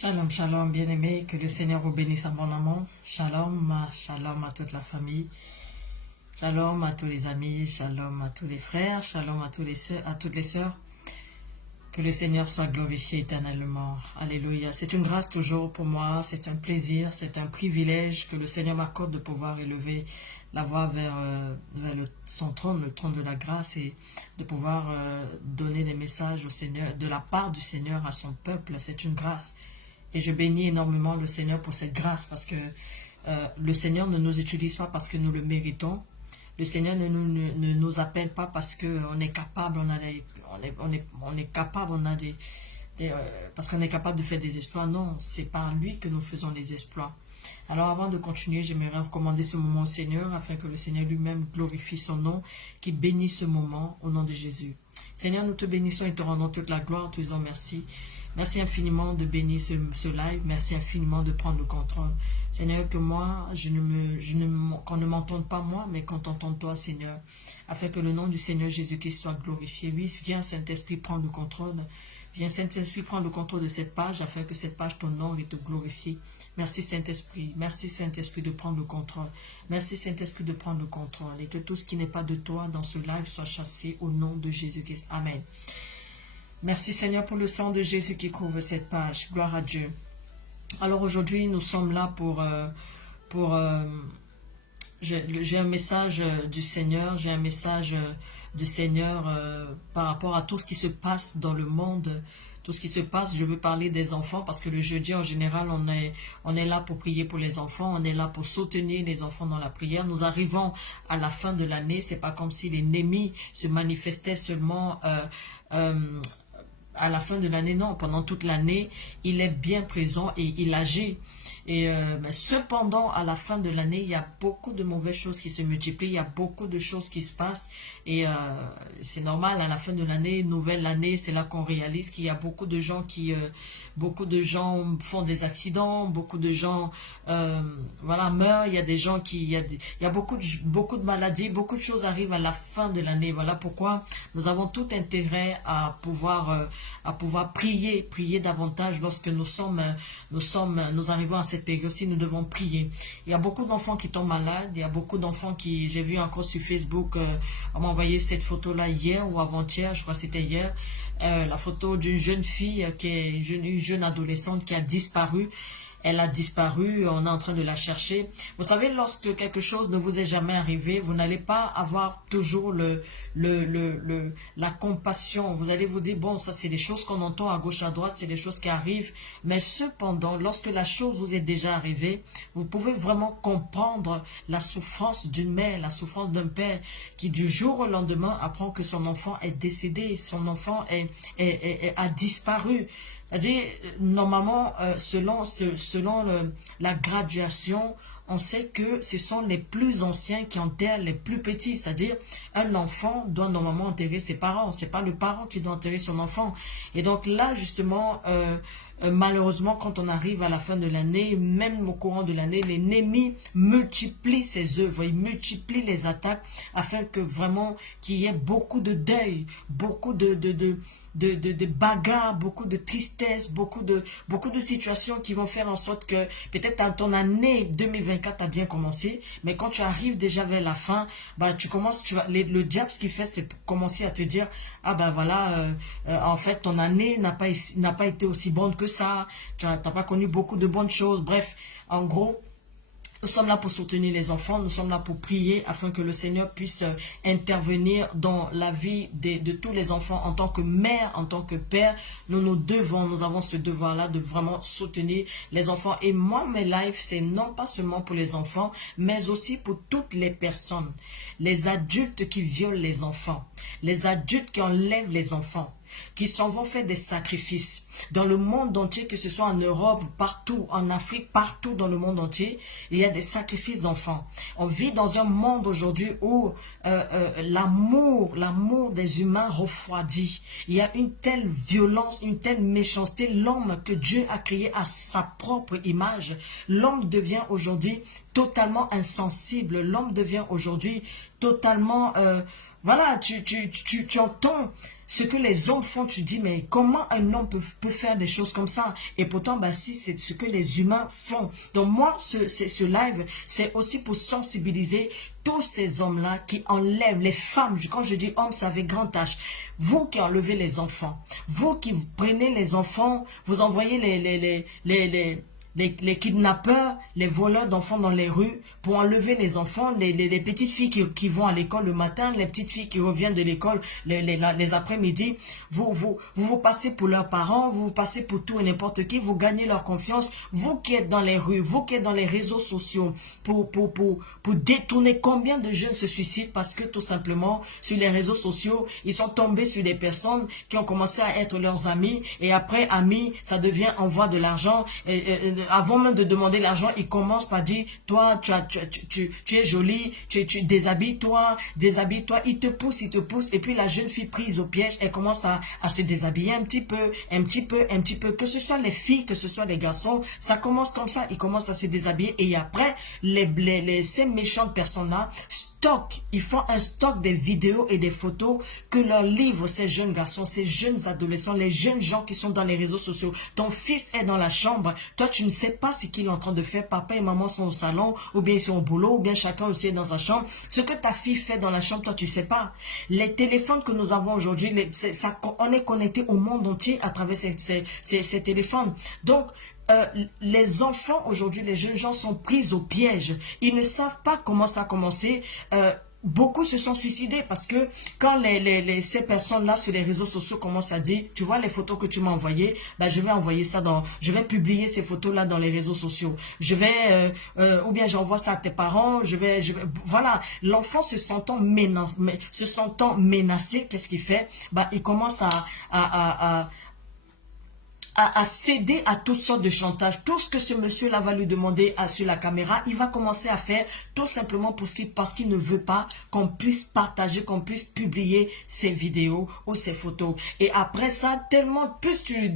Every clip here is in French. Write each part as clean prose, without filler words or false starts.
Shalom, shalom, bien-aimés, que le Seigneur vous bénisse abondamment. Shalom, shalom à toute la famille. Shalom à tous les amis, shalom à tous les frères, shalom à, tous les soeurs, à toutes les sœurs. Que le Seigneur soit glorifié éternellement. Alléluia. C'est une grâce toujours pour moi, c'est un plaisir, c'est un privilège que le Seigneur m'accorde de pouvoir élever la voix vers son trône, le trône de la grâce, et de pouvoir donner des messages au Seigneur, de la part du Seigneur à son peuple. C'est une grâce. Et je bénis énormément le Seigneur pour cette grâce, parce que le Seigneur ne nous utilise pas parce que nous le méritons. Le Seigneur ne nous appelle pas parce qu'on est capable, on est capable, parce qu'on est capable de faire des exploits. Non, c'est par lui que nous faisons les exploits. Alors avant de continuer, j'aimerais recommander ce moment au Seigneur, afin que le Seigneur lui-même glorifie son nom, qu'il bénisse ce moment au nom de Jésus. Seigneur, nous te bénissons et te rendons toute la gloire, te disons merci. Merci infiniment de bénir ce live. Merci infiniment de prendre le contrôle. Seigneur, que moi, qu'on ne m'entende pas moi, mais qu'on t'entende toi, Seigneur. Afin que le nom du Seigneur Jésus-Christ soit glorifié. Oui, viens Saint-Esprit prendre le contrôle. Viens Saint-Esprit prendre le contrôle de cette page, afin que cette page t'honore et te glorifie. Merci Saint-Esprit. Merci Saint-Esprit de prendre le contrôle. Merci Saint-Esprit de prendre le contrôle. Et que tout ce qui n'est pas de toi dans ce live soit chassé au nom de Jésus-Christ. Amen. Merci Seigneur pour le sang de Jésus qui couvre cette page. Gloire à Dieu. Alors aujourd'hui, nous sommes là j'ai un message du Seigneur. J'ai un message du Seigneur par rapport à tout ce qui se passe dans le monde. Tout ce qui se passe, je veux parler des enfants parce que le jeudi, en général, on est là pour prier pour les enfants. On est là pour soutenir les enfants dans la prière. Nous arrivons à la fin de l'année. C'est pas comme si l'ennemi se manifestait seulement à la fin de l'année, non, pendant toute l'année, il est bien présent et il agit. Mais cependant, à la fin de l'année, il y a beaucoup de mauvaises choses qui se multiplient, il y a beaucoup de choses qui se passent. Et c'est normal, à la fin de l'année, nouvelle année, c'est là qu'on réalise qu'il y a beaucoup de gens font des accidents, beaucoup de gens meurent, il y a des gens il y a beaucoup de maladies, beaucoup de choses arrivent à la fin de l'année. Voilà pourquoi nous avons tout intérêt à pouvoir prier davantage lorsque nous arrivons à cette période-ci. Nous devons prier. Il y a beaucoup d'enfants qui tombent malades, il y a beaucoup d'enfants j'ai vu encore sur Facebook, on m'a envoyé cette photo-là hier ou avant-hier, je crois que c'était hier, la photo d'une jeune fille, une jeune adolescente qui a disparu. Elle a disparu, on est en train de la chercher. Vous savez, lorsque quelque chose ne vous est jamais arrivé, vous n'allez pas avoir toujours la compassion. Vous allez vous dire, bon, ça c'est des choses qu'on entend à gauche, à droite, c'est des choses qui arrivent. Mais cependant, lorsque la chose vous est déjà arrivée, vous pouvez vraiment comprendre la souffrance d'une mère, la souffrance d'un père qui du jour au lendemain apprend que son enfant est décédé, son enfant a disparu. C'est-à-dire, normalement, selon la graduation, on sait que ce sont les plus anciens qui enterrent les plus petits. C'est-à-dire, un enfant doit normalement enterrer ses parents. C'est pas le parent qui doit enterrer son enfant. Et donc là, justement, malheureusement, quand on arrive à la fin de l'année, même au courant de l'année, l'ennemi multiplie ses œuvres, il multiplie les attaques afin que vraiment qu'il y ait beaucoup de deuil, beaucoup de bagarres, beaucoup de tristesse, beaucoup de situations qui vont faire en sorte que peut-être ton année 2024 a bien commencé, mais quand tu arrives déjà vers la fin, bah le diable, ce qu'il fait, c'est commencer à te dire, ah ben voilà, en fait ton année n'a pas été aussi bonne que ça, tu n'as pas connu beaucoup de bonnes choses. Bref, en gros, nous sommes là pour soutenir les enfants, nous sommes là pour prier afin que le Seigneur puisse intervenir dans la vie de tous les enfants. En tant que mère, en tant que père, nous avons ce devoir-là de vraiment soutenir les enfants. Et moi, mes lives, c'est non pas seulement pour les enfants, mais aussi pour toutes les personnes. Les adultes qui violent les enfants, les adultes qui enlèvent les enfants, qui s'en vont faire des sacrifices dans le monde entier, que ce soit en Europe, partout, en Afrique, partout dans le monde entier, il y a des sacrifices d'enfants. On vit dans un monde aujourd'hui où l'amour des humains refroidit. Il y a une telle violence, une telle méchanceté. L'homme que Dieu a créé à sa propre image, l'homme devient aujourd'hui totalement insensible. L'homme devient aujourd'hui totalement voilà, tu entends ce que les hommes font, tu dis, mais comment un homme peut faire des choses comme ça? Et pourtant, bah, si c'est ce que les humains font. Donc moi, ce live, c'est aussi pour sensibiliser tous ces hommes-là qui enlèvent les femmes. Quand je dis hommes, c'est avec grand H. Vous qui enlevez les enfants, vous qui prenez les enfants, vous envoyez les kidnappeurs, les voleurs d'enfants dans les rues pour enlever les enfants, les petites filles qui vont à l'école le matin, les petites filles qui reviennent de l'école les après-midi, vous passez pour leurs parents, vous passez pour tout et n'importe qui, vous gagnez leur confiance, vous qui êtes dans les rues, vous qui êtes dans les réseaux sociaux pour détourner. Combien de jeunes se suicident parce que tout simplement sur les réseaux sociaux, ils sont tombés sur des personnes qui ont commencé à être leurs amis et après amis, ça devient envoi de l'argent avant même de demander l'argent, il commence par dire, toi, tu es jolie, tu déshabille-toi, il te pousse, et puis la jeune fille prise au piège, elle commence à se déshabiller un petit peu, que ce soit les filles, que ce soit les garçons, ça commence comme ça, ils commencent à se déshabiller, et après, ces méchantes personnes-là, ils font un stock des vidéos et des photos que leur livrent ces jeunes garçons, ces jeunes adolescents, les jeunes gens qui sont dans les réseaux sociaux. Ton fils est dans la chambre, toi tu ne sais pas ce qu'il est en train de faire, papa et maman sont au salon, ou bien ils sont au boulot, ou bien chacun aussi est dans sa chambre. Ce que ta fille fait dans la chambre, toi tu sais pas. Les téléphones que nous avons aujourd'hui, on est connecté au monde entier à travers ces téléphones. Donc, les enfants aujourd'hui, les jeunes gens sont pris au piège. Ils ne savent pas comment ça a commencé. Beaucoup se sont suicidés parce que quand ces personnes-là sur les réseaux sociaux commencent à dire, tu vois les photos que tu m'as envoyées, ben je vais envoyer ça je vais publier ces photos-là dans les réseaux sociaux. Ou bien j'envoie ça à tes parents, voilà. L'enfant se sentant menacé, qu'est-ce qu'il fait? Ben, il commence à céder à toutes sortes de chantage. Tout ce que ce monsieur-là va lui demander sur la caméra, il va commencer à faire tout simplement parce qu'il ne veut pas qu'on puisse partager, qu'on puisse publier ses vidéos ou ses photos. Et après ça, tellement plus tu lui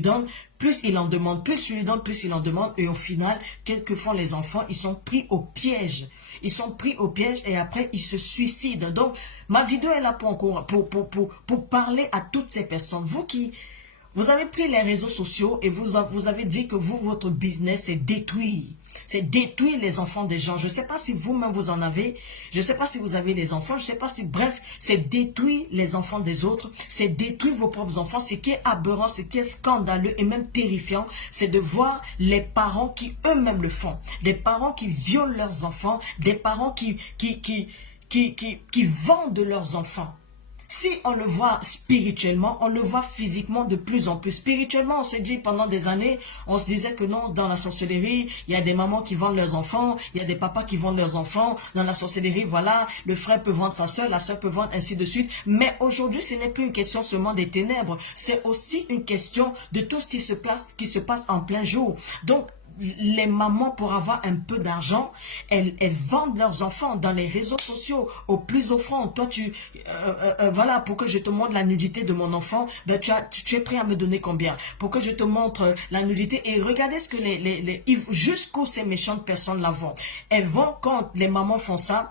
donnes, plus il en demande, plus tu lui donnes, plus il en demande. Et au final, quelquefois les enfants, ils sont pris au piège. Ils sont pris au piège et après ils se suicident. Donc, ma vidéo est là pour parler à toutes ces personnes. Vous avez pris les réseaux sociaux et vous avez dit que votre business, c'est détruire. C'est détruire les enfants des gens. Je ne sais pas si vous-même vous en avez. Je ne sais pas si vous avez des enfants. Je ne sais pas si, bref, c'est détruire les enfants des autres. C'est détruire vos propres enfants. Ce qui est aberrant, ce qui est scandaleux et même terrifiant, c'est de voir les parents qui eux-mêmes le font. Des parents qui violent leurs enfants. Des parents qui vendent leurs enfants. Si on le voit spirituellement, on le voit physiquement de plus en plus. Spirituellement, on s'est dit pendant des années, on se disait que non, dans la sorcellerie, il y a des mamans qui vendent leurs enfants, il y a des papas qui vendent leurs enfants. Dans la sorcellerie, voilà, le frère peut vendre sa soeur, la soeur peut vendre ainsi de suite. Mais aujourd'hui, ce n'est plus une question seulement des ténèbres. C'est aussi une question de tout ce qui se passe en plein jour. Donc, les mamans, pour avoir un peu d'argent, elles vendent leurs enfants dans les réseaux sociaux au plus offrant. Toi, voilà, pour que je te montre la nudité de mon enfant, ben, tu es prêt à me donner combien? Pour que je te montre la nudité. Et regardez ce que jusqu'où ces méchantes personnes la vont. Elles vont, quand les mamans font ça,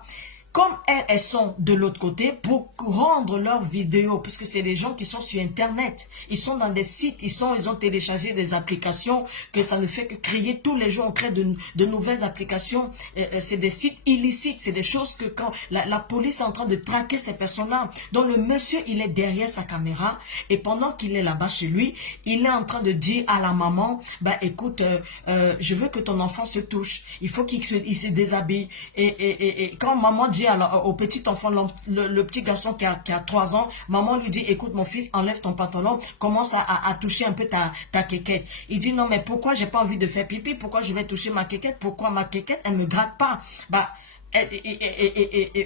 comme elles sont de l'autre côté, pour rendre leurs vidéos, puisque c'est des gens qui sont sur Internet, ils sont dans des sites, ils ont téléchargé des applications, que ça ne fait que créer tous les jours, on crée de nouvelles applications, c'est des sites illicites, c'est des choses que quand la police est en train de traquer ces personnes-là, donc le monsieur, il est derrière sa caméra, et pendant qu'il est là-bas chez lui, il est en train de dire à la maman, bah écoute, je veux que ton enfant se touche, il faut qu'il se déshabille, et quand maman dit au petit enfant, le petit garçon qui a 3 ans, maman lui dit, écoute mon fils, enlève ton pantalon, commence à toucher un peu ta quéquette. Il dit, non mais pourquoi j'ai pas envie de faire pipi, pourquoi je vais toucher ma quéquette, pourquoi ma quéquette, elle me gratte pas? Bah,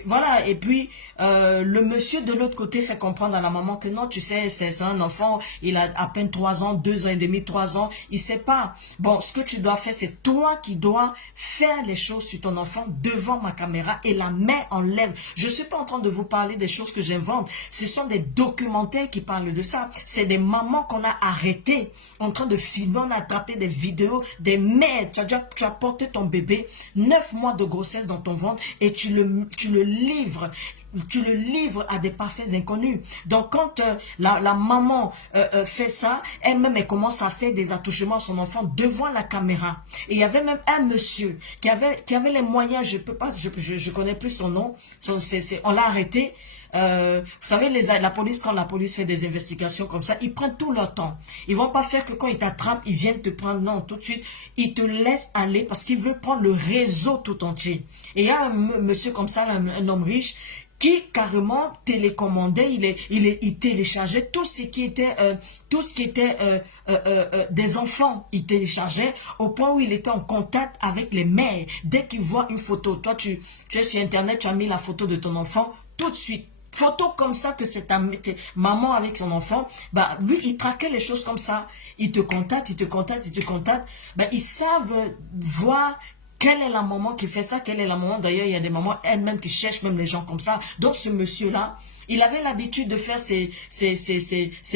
voilà, et puis le monsieur de l'autre côté fait comprendre à la maman que non, tu sais, c'est un enfant, il a à peine 3 ans, 2 ans et demi, 3 ans, il sait pas. Bon, ce que tu dois faire, c'est toi qui dois faire les choses sur ton enfant devant ma caméra et la main en lèvres. Je suis pas en train de vous parler des choses que j'invente, ce sont des documentaires qui parlent de ça. C'est des mamans qu'on a arrêtées en train de filmer, on a attrapé des vidéos, des mères, tu as porté ton bébé 9 mois de grossesse dans ton ventre, et tu le livres tu le livres à des parfaits inconnus. Donc quand la maman fait ça, elle-même elle commence à faire des attouchements à son enfant devant la caméra. Et il y avait même un monsieur qui avait les moyens, je connais plus son nom, on l'a arrêté. Vous savez, la police, quand la police fait des investigations comme ça, ils prennent tout leur temps. Ils vont pas faire que quand ils t'attrapent, ils viennent te prendre. Non, tout de suite, ils te laissent aller parce qu'ils veulent prendre le réseau tout entier. Et il y a un monsieur comme ça, un homme riche, qui carrément télécommandait, il téléchargeait tout ce qui était des enfants, il téléchargeait au point où il était en contact avec les mères. Dès qu'il voit une photo, toi tu es sur internet, tu as mis la photo de ton enfant, tout de suite, photo comme ça que c'est ta maman avec son enfant, bah lui il traquait les choses comme ça, il te contacte, bah ils savent voir quelle est la maman qui fait ça, quelle est la maman, d'ailleurs il y a des mamans elles-mêmes qui cherchent même les gens comme ça. Donc ce monsieur-là, il avait l'habitude de faire ses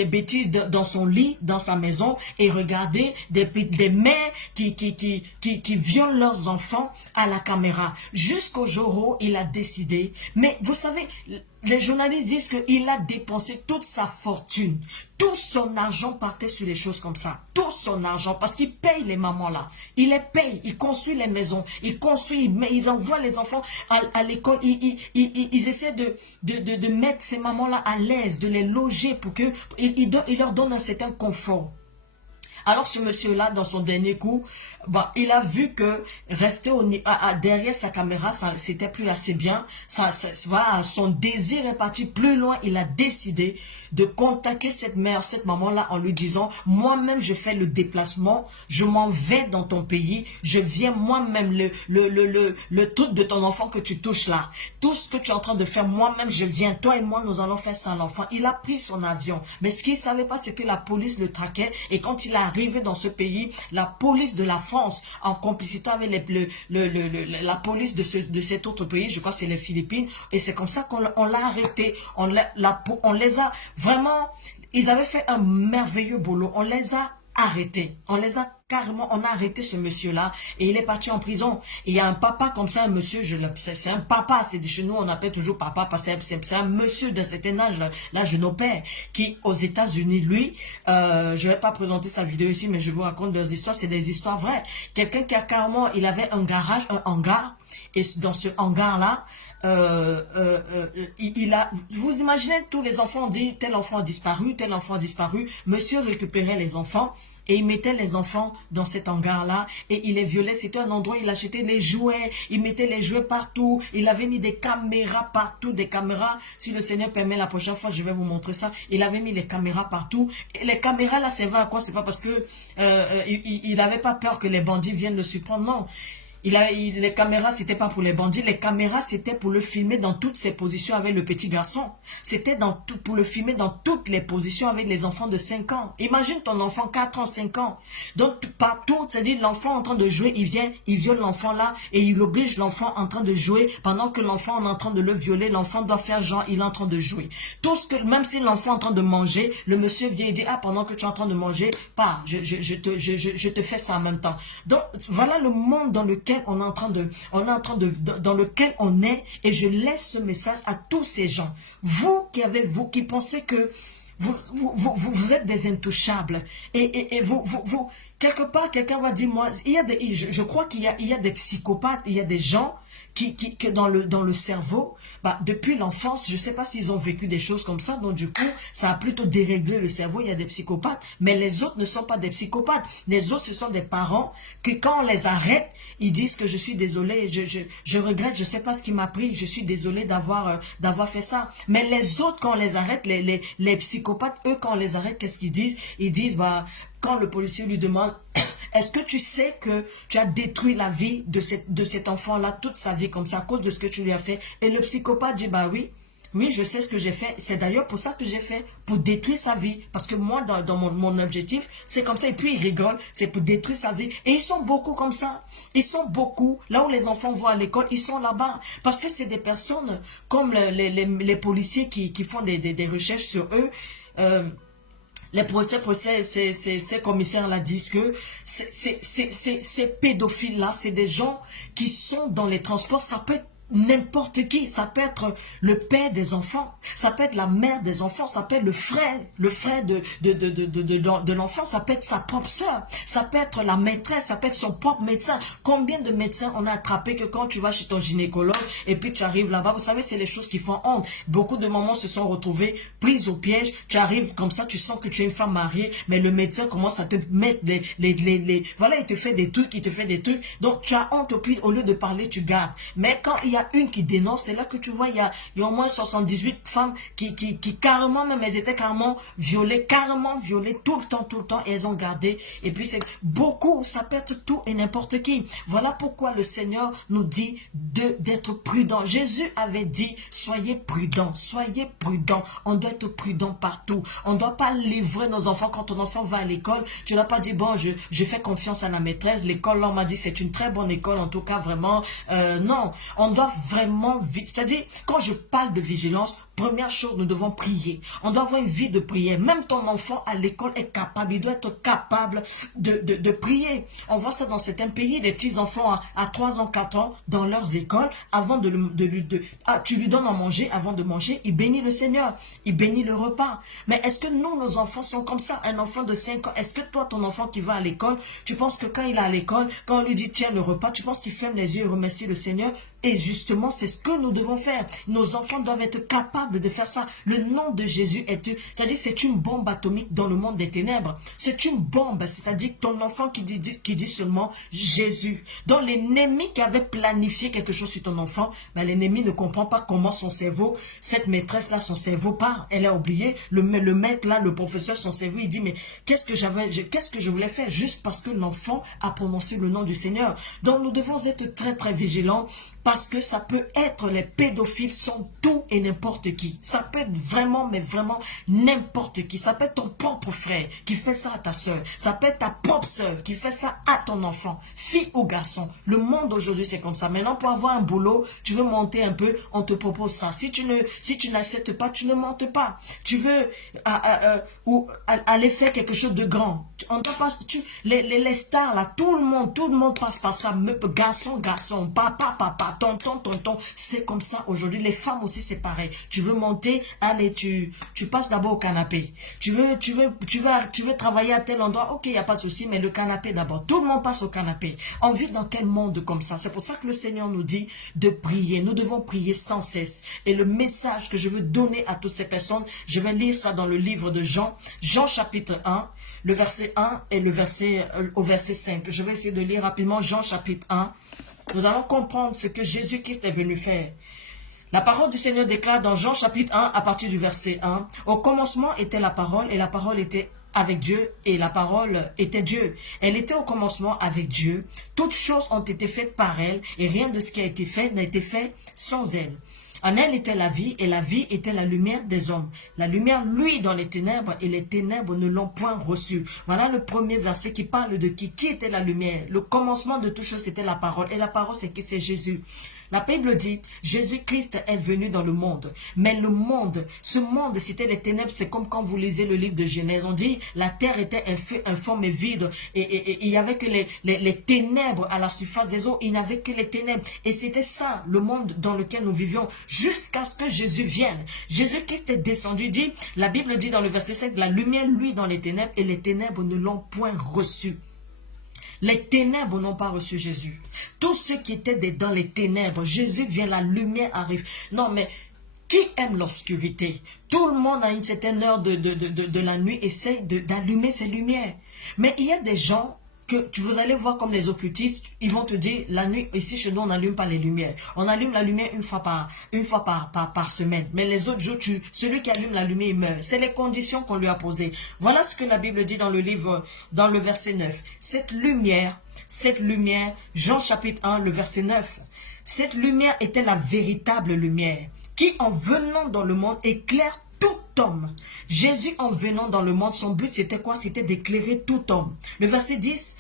bêtises dans son lit, dans sa maison, et regarder des mères qui violent leurs enfants à la caméra. Jusqu'au jour où il a décidé, mais vous savez, les journalistes disent qu'il a dépensé toute sa fortune. Tout son argent partait sur les choses comme ça. Tout son argent, parce qu'il paye les mamans là. Il les paye, il construit les maisons, il construit, ils envoient les enfants à l'école. Ils essaient de mettre ces mamans là à l'aise, de les loger pour que il leur donne un certain confort. Alors ce monsieur-là, dans son dernier coup, bah, il a vu que rester derrière sa caméra, c'était plus assez bien. Voilà, son désir est parti plus loin. Il a décidé de contacter cette mère, cette maman-là, en lui disant, moi-même, je fais le déplacement, je m'en vais dans ton pays, je viens moi-même, le truc de ton enfant que tu touches là, tout ce que tu es en train de faire, moi-même, je viens, toi et moi, nous allons faire ça à l'enfant. Il a pris son avion. Mais ce qu'il ne savait pas, c'est que la police le traquait, et quand il a arrivé dans ce pays, la police de la France, en complicité avec la police de cet autre pays, je crois que c'est les Philippines, et c'est comme ça qu'on l'a arrêté. On les a vraiment, ils avaient fait un merveilleux boulot, on les a arrêtés, on a arrêté ce monsieur-là et il est parti en prison. Et il y a un papa comme ça, un monsieur, c'est un papa, c'est chez nous on appelle toujours papa parce que c'est un monsieur d'un certain âge, l'âge de nos pères, qui aux États-Unis, lui, je vais pas présenter sa vidéo ici, mais je vous raconte des histoires, c'est des histoires vraies. Quelqu'un qui a carrément, il avait un garage, un hangar, et dans ce hangar-là, vous imaginez tous les enfants, on dit tel enfant a disparu, monsieur récupérait les enfants et il mettait les enfants dans cet hangar-là et il les violait. C'était un endroit où il achetait les jouets, il mettait les jouets partout, il avait mis des caméras partout, des caméras, si le Seigneur permet la prochaine fois je vais vous montrer ça, il avait mis les caméras partout. Et les caméras là servaient à quoi? C'est pas parce que il n'avait pas peur que les bandits viennent le surprendre, non. Les caméras, c'était pas pour les bandits. Les caméras, c'était pour le filmer dans toutes ses positions avec le petit garçon. C'était pour le filmer dans toutes les positions avec les enfants de 5 ans. Imagine ton enfant, 4 ans, 5 ans. Donc, partout, c'est-à-dire l'enfant en train de jouer, il vient, il viole l'enfant là et il oblige l'enfant en train de jouer. Pendant que l'enfant est en train de le violer, l'enfant doit faire genre, il est en train de jouer. Tout ce que, même si l'enfant est en train de manger, le monsieur vient et dit, ah, pendant que tu es en train de manger, je te fais ça en même temps. Donc, voilà le monde dans lequel dans lequel on est, et je laisse ce message à tous ces gens. Vous qui pensez que vous êtes des intouchables, et vous, quelque part, quelqu'un va dire, moi, je crois qu'il y a des psychopathes, il y a des gens que dans le cerveau, bah, depuis l'enfance, je ne sais pas s'ils ont vécu des choses comme ça, donc du coup, ça a plutôt déréglé le cerveau, il y a des psychopathes, mais les autres ne sont pas des psychopathes. Les autres, ce sont des parents que quand on les arrête, ils disent que je suis désolé, je regrette, je ne sais pas ce qui m'a pris, je suis désolé d'avoir fait ça. Mais les autres, quand on les arrête, les psychopathes, eux, quand on les arrête, qu'est-ce qu'ils disent? Ils disent, bah, quand le policier lui demande, est-ce que tu sais que tu as détruit la vie de cet enfant-là, toute sa vie comme ça, à cause de ce que tu lui as fait? Et le psychopathe dit, bah oui, je sais ce que j'ai fait. C'est d'ailleurs pour ça que j'ai fait, pour détruire sa vie. Parce que moi, dans mon objectif, c'est comme ça. Et puis, il rigole, c'est pour détruire sa vie. Et ils sont beaucoup comme ça. Ils sont beaucoup. Là où les enfants vont à l'école, ils sont là-bas. Parce que c'est des personnes comme les policiers qui font des recherches sur eux. Ces commissaires-là disent que ces pédophiles-là, c'est des gens qui sont dans les transports. Ça peut être n'importe qui. Ça peut être le père des enfants, ça peut être la mère des enfants, ça peut être le frère de l'enfant, ça peut être sa propre soeur, ça peut être la maîtresse, ça peut être son propre médecin. Combien de médecins on a attrapé que quand tu vas chez ton gynécologue et puis tu arrives là-bas, vous savez, c'est les choses qui font honte. Beaucoup de mamans se sont retrouvées prises au piège. Tu arrives comme ça, tu sens que tu es une femme mariée, mais le médecin commence à te mettre voilà, il te fait des trucs, Donc tu as honte, au lieu de parler, tu gardes. Mais quand il y a une qui dénonce, c'est là que tu vois, il y a au moins 78 femmes qui carrément, même elles étaient carrément violées tout le temps, et elles ont gardé. Et puis c'est beaucoup, ça peut être tout et n'importe qui. Voilà pourquoi le Seigneur nous dit d'être prudent. Jésus avait dit, soyez prudents. On doit être prudent partout. On ne doit pas livrer nos enfants. Quand ton enfant va à l'école, tu n'as pas dit, bon, je fais confiance à la maîtresse. L'école, là, on m'a dit, c'est une très bonne école, en tout cas, vraiment. Non, on doit vraiment vite. C'est-à-dire, quand je parle de vigilance, première chose, nous devons prier. On doit avoir une vie de prière. Même ton enfant à l'école est capable. Il doit être capable de prier. On voit ça dans certains pays. Les petits enfants à 3 ans, 4 ans, dans leurs écoles, avant tu lui donnes à manger, avant de manger, il bénit le Seigneur. Il bénit le repas. Mais est-ce que nous, nos enfants sont comme ça? Un enfant de 5 ans, est-ce que toi, ton enfant qui va à l'école, tu penses que quand il est à l'école, quand on lui dit tiens le repas, tu penses qu'il ferme les yeux et remercie le Seigneur? Et justement, c'est ce que nous devons faire. Nos enfants doivent être capables de faire ça. Le nom de Jésus c'est-à-dire c'est une bombe atomique dans le monde des ténèbres. C'est une bombe, c'est-à-dire ton enfant qui dit seulement Jésus. Donc l'ennemi qui avait planifié quelque chose sur ton enfant, ben, l'ennemi ne comprend pas comment son cerveau, cette maîtresse-là, son cerveau part. Elle a oublié, le maître là, le professeur, son cerveau, il dit mais qu'est-ce que je voulais faire juste parce que l'enfant a prononcé le nom du Seigneur. Donc nous devons être très très vigilants. Parce que ça peut être, les pédophiles sont tout et n'importe qui. Ça peut être vraiment, mais vraiment n'importe qui. Ça peut être ton propre frère qui fait ça à ta soeur. Ça peut être ta propre soeur qui fait ça à ton enfant. Fille ou garçon. Le monde aujourd'hui c'est comme ça. Maintenant pour avoir un boulot, tu veux monter un peu, on te propose ça. Si tu n'acceptes pas, tu ne montes pas. Tu veux aller faire quelque chose de grand. On doit pas, les stars là, tout le monde passe par ça. Garçon, papa, tonton, c'est comme ça aujourd'hui. Les femmes aussi c'est pareil. Tu veux monter, allez, tu passes d'abord au canapé. Tu veux travailler à tel endroit, ok, il n'y a pas de souci, mais le canapé d'abord. Tout le monde passe au canapé. On vit dans quel monde comme ça? C'est pour ça que le Seigneur nous dit de prier. Nous devons prier sans cesse. Et le message que je veux donner à toutes ces personnes, je vais lire ça dans le livre de Jean chapitre 1, le verset 1 et au verset 5. Je vais essayer de lire rapidement Jean chapitre 1. Nous allons comprendre ce que Jésus-Christ est venu faire. La parole du Seigneur déclare dans Jean chapitre 1 à partir du verset 1. Au commencement était la parole et la parole était avec Dieu et la parole était Dieu. Elle était au commencement avec Dieu. Toutes choses ont été faites par elle et rien de ce qui a été fait n'a été fait sans elle. En elle était la vie, et la vie était la lumière des hommes. La lumière, lui, dans les ténèbres, et les ténèbres ne l'ont point reçue. Voilà le premier verset qui parle de qui était la lumière. Le commencement de toute chose, c'était la parole. Et la parole, c'est qui? C'est Jésus. La Bible dit, Jésus-Christ est venu dans le monde. Mais le monde, ce monde, c'était les ténèbres. C'est comme quand vous lisez le livre de Genèse. On dit, la terre était informe et vide. Et il n'y avait que les ténèbres à la surface des eaux. Il n'y avait que les ténèbres. Et c'était ça, le monde dans lequel nous vivions. Jusqu'à ce que Jésus vienne. Jésus-Christ est descendu, dit, la Bible dit dans le verset 5, la lumière, lui, dans les ténèbres, et les ténèbres ne l'ont point reçu. Les ténèbres n'ont pas reçu Jésus. Tous ceux qui étaient dans les ténèbres, Jésus vient, la lumière arrive. Non, mais qui aime l'obscurité? Tout le monde à une certaine heure de la nuit essaie d'allumer ses lumières. Mais il y a des gens que vous allez voir comme les occultistes, ils vont te dire, la nuit, ici chez nous, on n'allume pas les lumières. On allume la lumière une fois par semaine. Mais les autres jours, celui qui allume la lumière, il meurt. C'est les conditions qu'on lui a posées. Voilà ce que la Bible dit dans le livre, dans le verset 9. Cette lumière, Jean chapitre 1, le verset 9. Cette lumière était la véritable lumière, qui en venant dans le monde éclaire tout homme. Jésus en venant dans le monde, son but c'était quoi? C'était d'éclairer tout homme. Le verset 10,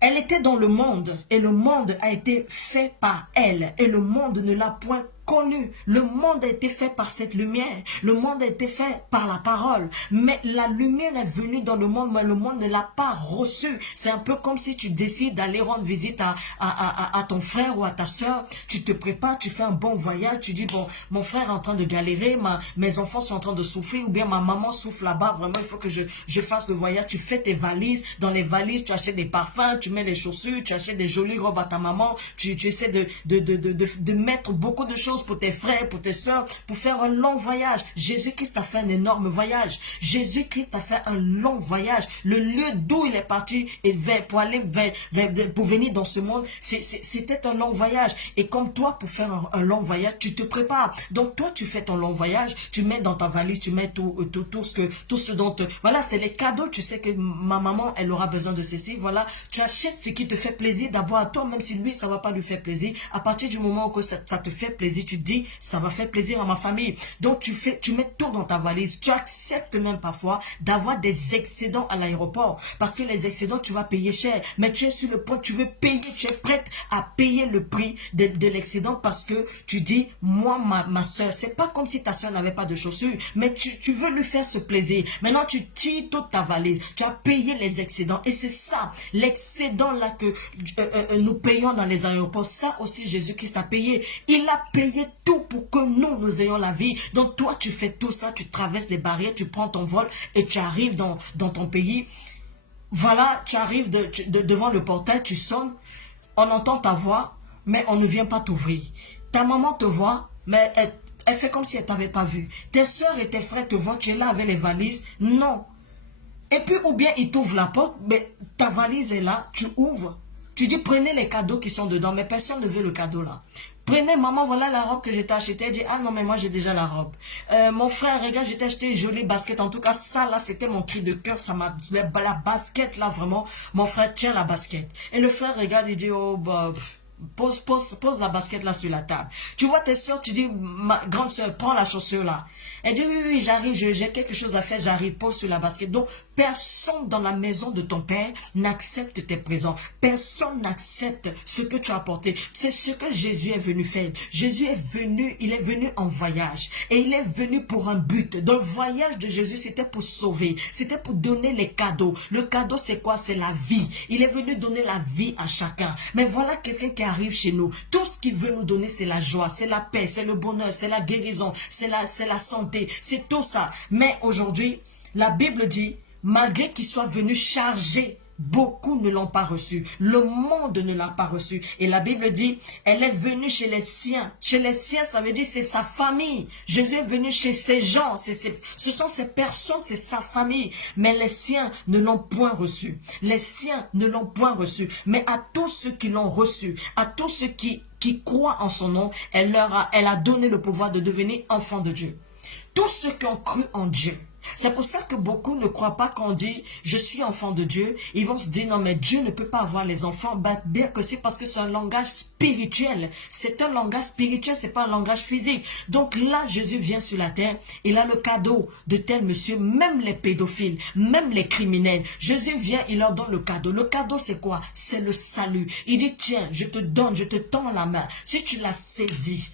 elle était dans le monde et le monde a été fait par elle et le monde ne l'a point connu. Le monde a été fait par cette lumière. Le monde a été fait par la parole. Mais la lumière est venue dans le monde, mais le monde ne l'a pas reçue. C'est un peu comme si tu décides d'aller rendre visite à ton frère ou à ta soeur. Tu te prépares, tu fais un bon voyage, tu dis, bon, mon frère est en train de galérer, mes enfants sont en train de souffrir, ou bien ma maman souffre là-bas, vraiment, il faut que je fasse le voyage. Tu fais tes valises. Dans les valises, tu achètes des parfums, tu mets les chaussures, tu achètes des jolies robes à ta maman, tu essaies de mettre beaucoup de choses pour tes frères, pour tes soeurs, pour faire un long voyage. Jésus-Christ a fait un énorme voyage. Jésus-Christ a fait un long voyage. Le lieu d'où il est parti et pour aller pour venir dans ce monde, c'était un long voyage. Et comme toi, pour faire un long voyage, tu te prépares. Donc toi, tu fais ton long voyage, tu mets dans ta valise, tu mets tout ce dont... Voilà, c'est les cadeaux. Tu sais que ma maman, elle aura besoin de ceci. Voilà, tu achètes ce qui te fait plaisir d'abord à toi, même si lui, ça va pas lui faire plaisir. À partir du moment où ça te fait plaisir, tu te dis, ça va faire plaisir à ma famille. Donc tu mets tout dans ta valise. Tu acceptes même parfois d'avoir des excédents à l'aéroport. Parce que les excédents, tu vas payer cher. Mais tu es sur le point, tu veux payer, tu es prête à payer le prix de l'excédent parce que tu dis, moi, ma soeur, c'est pas comme si ta soeur n'avait pas de chaussures, mais tu veux lui faire ce plaisir. Maintenant, tu tires toute ta valise. Tu as payé les excédents. Et c'est ça, l'excédent là que nous payons dans les aéroports. Ça aussi, Jésus-Christ a payé. Il a payé tout pour que nous ayons la vie. Donc toi, tu fais tout ça, tu traverses les barrières, tu prends ton vol et tu arrives dans ton pays. Voilà, tu arrives devant le portail, tu sonnes, on entend ta voix, mais on ne vient pas t'ouvrir. Ta maman te voit, mais elle fait comme si elle ne t'avait pas vu. Tes soeurs et tes frères te voient, tu es là avec les valises. Non. Et puis, ou bien ils t'ouvrent la porte, mais ta valise est là, tu ouvres. Tu dis, prenez les cadeaux qui sont dedans, mais personne ne veut le cadeau là. Prenez, maman, voilà la robe que je t'ai achetée. Elle dit, ah non, mais moi j'ai déjà la robe. Mon frère, regarde, je t'ai acheté une jolie basket. En tout cas, ça là, c'était mon cri de cœur. Ça m'a, la basket là, vraiment, mon frère tient la basket. Et le frère regarde et dit, oh, bah... Pose la basket là sur la table. Tu vois tes soeurs, tu dis, ma grande soeur, prends la chaussure là. Elle dit, oui, j'arrive, j'ai quelque chose à faire, j'arrive, pose sur la basket. Donc, personne dans la maison de ton père n'accepte tes présents. Personne n'accepte ce que tu as apporté. C'est ce que Jésus est venu faire. Jésus est venu, il est venu en voyage. Et il est venu pour un but. Dans le voyage de Jésus, c'était pour sauver. C'était pour donner les cadeaux. Le cadeau, c'est quoi? C'est la vie. Il est venu donner la vie à chacun. Mais voilà quelqu'un qui arrive chez nous. Tout ce qu'il veut nous donner, c'est la joie, c'est la paix, c'est le bonheur, c'est la guérison, c'est la santé, c'est tout ça. Mais aujourd'hui, la Bible dit, malgré qu'il soit venu charger, beaucoup ne l'ont pas reçu. Le monde ne l'a pas reçu. Et la Bible dit, elle est venue chez les siens. Chez les siens, ça veut dire c'est sa famille. Jésus est venu chez ces gens. Ce sont ces personnes, c'est sa famille. Mais les siens ne l'ont point reçu. Les siens ne l'ont point reçu. Mais à tous ceux qui l'ont reçu, à tous ceux qui croient en son nom, elle a donné le pouvoir de devenir enfants de Dieu. Tous ceux qui ont cru en Dieu. C'est pour ça que beaucoup ne croient pas qu'on dit « je suis enfant de Dieu ». Ils vont se dire « non mais Dieu ne peut pas avoir les enfants ». Ben, bien que c'est parce que c'est un langage spirituel. C'est un langage spirituel, c'est pas un langage physique. Donc là, Jésus vient sur la terre. Il a le cadeau de tel monsieur, même les pédophiles, même les criminels. Jésus vient, il leur donne le cadeau. Le cadeau c'est quoi? C'est le salut. Il dit « tiens, je te donne, je te tends la main. Si tu la saisis,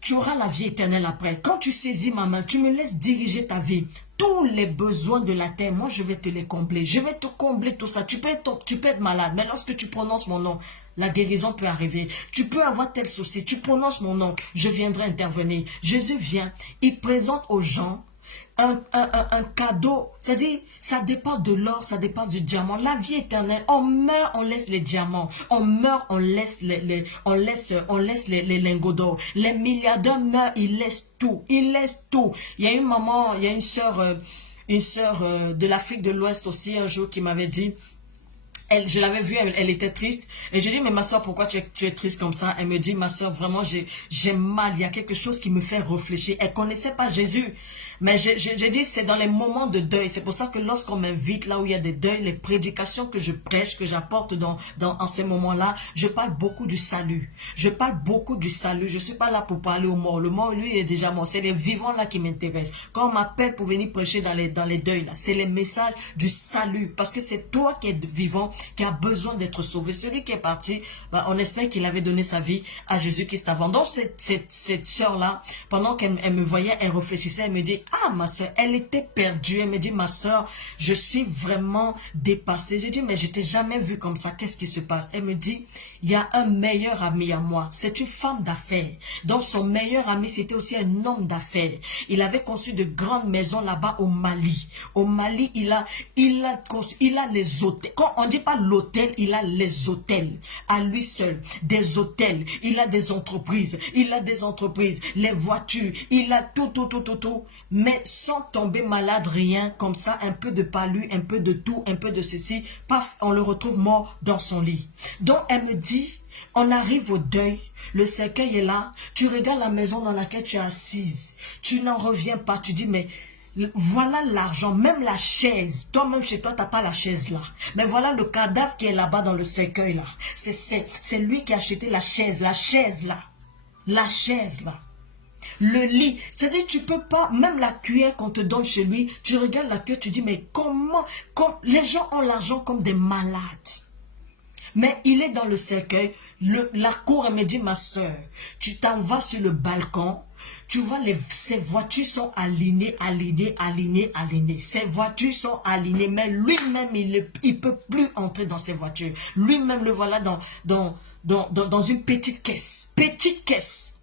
tu auras la vie éternelle après. Quand tu saisis ma main, tu me laisses diriger ta vie. Tous les besoins de la terre, moi je vais te les combler. Je vais te combler tout ça. Tu peux être malade, mais lorsque tu prononces mon nom, la guérison peut arriver. Tu peux avoir tel souci. Tu prononces mon nom, je viendrai intervenir. Jésus vient, il présente aux gens un cadeau, c'est-à-dire ça dépasse de l'or, ça dépasse du diamant. La vie éternelle, on meurt, on laisse les diamants, on meurt, on laisse les lingots d'or. Les milliardaires meurent, ils laissent tout, ils laissent tout. Il y a une maman, il y a une sœur de l'Afrique de l'Ouest aussi un jour qui m'avait dit, je l'avais vue, elle était triste. Et je dis, mais ma soeur, pourquoi tu es triste comme ça? Elle me dit, ma soeur, vraiment, j'ai mal. Il y a quelque chose qui me fait réfléchir. Elle connaissait pas Jésus. Mais j'ai dit, c'est dans les moments de deuil. C'est pour ça que lorsqu'on m'invite là où il y a des deuils, les prédications que je prêche, que j'apporte en ces moments-là, je parle beaucoup du salut. Je parle beaucoup du salut. Je suis pas là pour parler aux morts. Le mort, lui, il est déjà mort. C'est les vivants là qui m'intéressent. Quand on m'appelle pour venir prêcher dans les deuils là, c'est les messages du salut. Parce que c'est toi qui es vivant qui a besoin d'être sauvé. Celui qui est parti, bah, on espère qu'il avait donné sa vie à Jésus-Christ avant. Donc cette sœur-là, pendant qu'elle me voyait, elle réfléchissait, elle me dit, ah ma sœur, elle était perdue. Elle me dit, ma sœur, je suis vraiment dépassée. Je dis, mais je t'ai jamais vu comme ça, qu'est-ce qui se passe? Elle me dit, il y a un meilleur ami à moi, c'est une femme d'affaires. Donc son meilleur ami, c'était aussi un homme d'affaires. Il avait construit de grandes maisons là-bas au Mali. Au Mali, il a les hôtels. Quand on dit pas l'hôtel, il a les hôtels. À lui seul, des hôtels. Il a des entreprises. Les voitures. Il a tout. Mais sans tomber malade, rien. Comme ça, un peu de palu, un peu de tout, un peu de ceci. Paf, on le retrouve mort dans son lit. Donc, elle me dit, on arrive au deuil, le cercueil est là, tu regardes la maison dans laquelle tu es assise, tu n'en reviens pas, tu dis mais voilà l'argent, même la chaise, toi-même chez toi, tu n'as pas la chaise là, mais voilà le cadavre qui est là-bas dans le cercueil là, c'est lui qui a acheté la chaise là, le lit, c'est-à-dire tu peux pas, même la cuillère qu'on te donne chez lui, tu regardes la cuillère, tu dis mais comment, les gens ont l'argent comme des malades. Mais il est dans le cercueil, la cour, elle me dit, ma soeur, tu t'en vas sur le balcon, tu vois, ces voitures sont alignées. Ces voitures sont alignées, mais lui-même, il peut plus entrer dans ces voitures. Lui-même, le voilà dans une petite caisse.